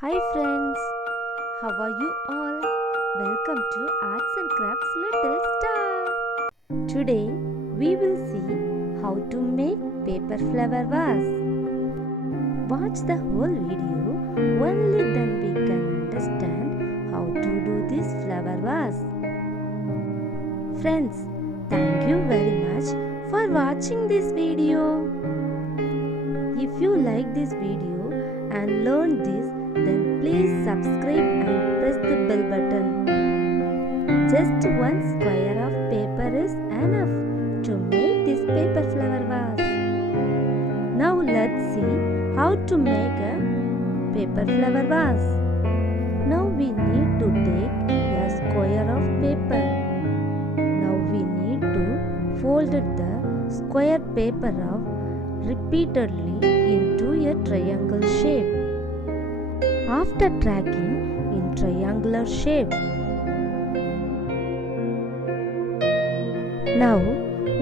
Hi friends, how are you all? Welcome to Arts and Crafts Little Star. Today we will see how to make paper flower vase. Watch the whole video, only then we can understand how to do this flower vase. Friends, thank you very much for watching this video. If you like this video and learned this, then please subscribe and press the bell button. Just one square of paper is enough to make this paper flower vase. Now let's see how to make a paper flower vase. Now we need to take a square of paper. Now we need to fold the square paper repeatedly into a triangle shape. After tracking in triangular shape, now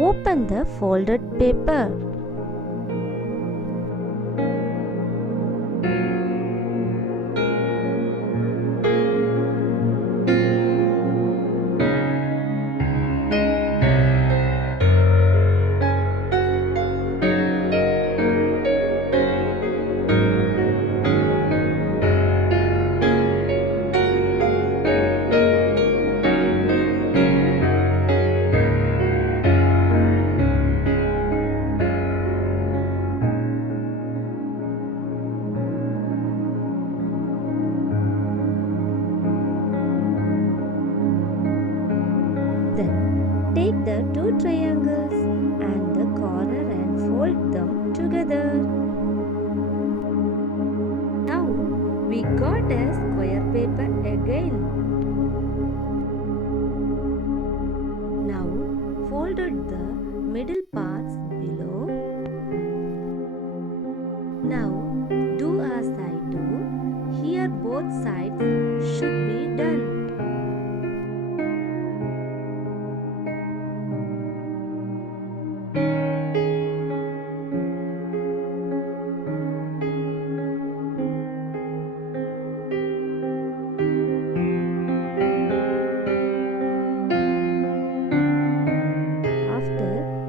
open the folded paper. Then take the two triangles and the corner and fold them together. Now we got a square paper again. Now folded the middle parts below. Now do as I do. Here both sides should be done.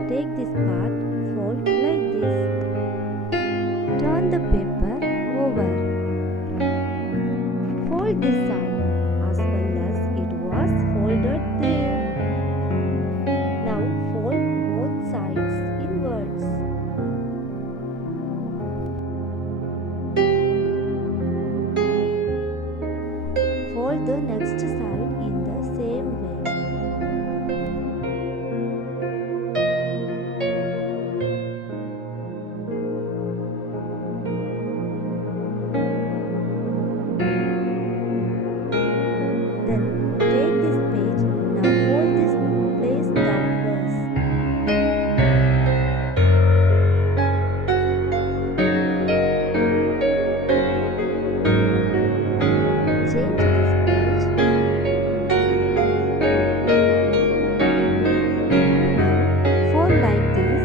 Take this part, fold like this. Turn the paper over. Fold this side as well as it was folded there. Now fold both sides inwards. Fold the next side in the same way. Then take this page, now fold this place downwards. Change this page. Now fold like this.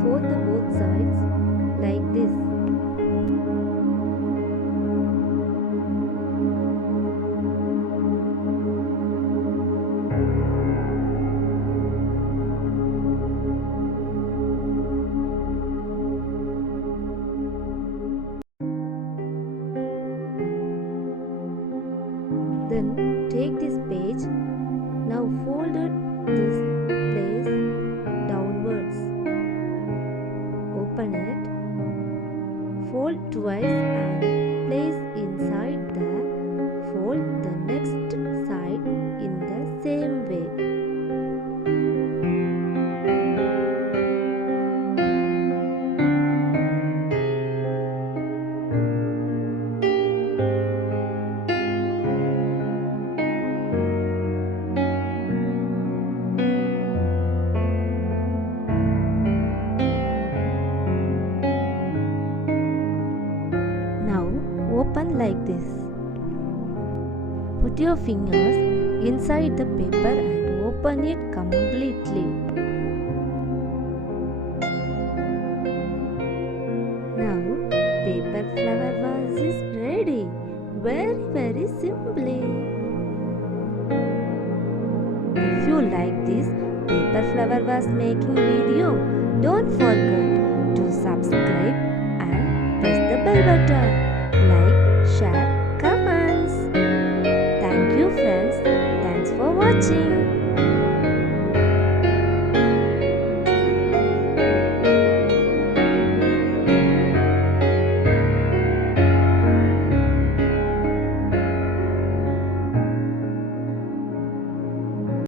Fold the both sides like this. Then take this page. Now fold it this place downwards. Open it, fold twice and place inside the fold the next side in the same way. Open your fingers inside the paper and open it completely. Now, paper flower vase is ready. Very simply. If you like this paper flower vase making video, don't forget to subscribe and press the bell button.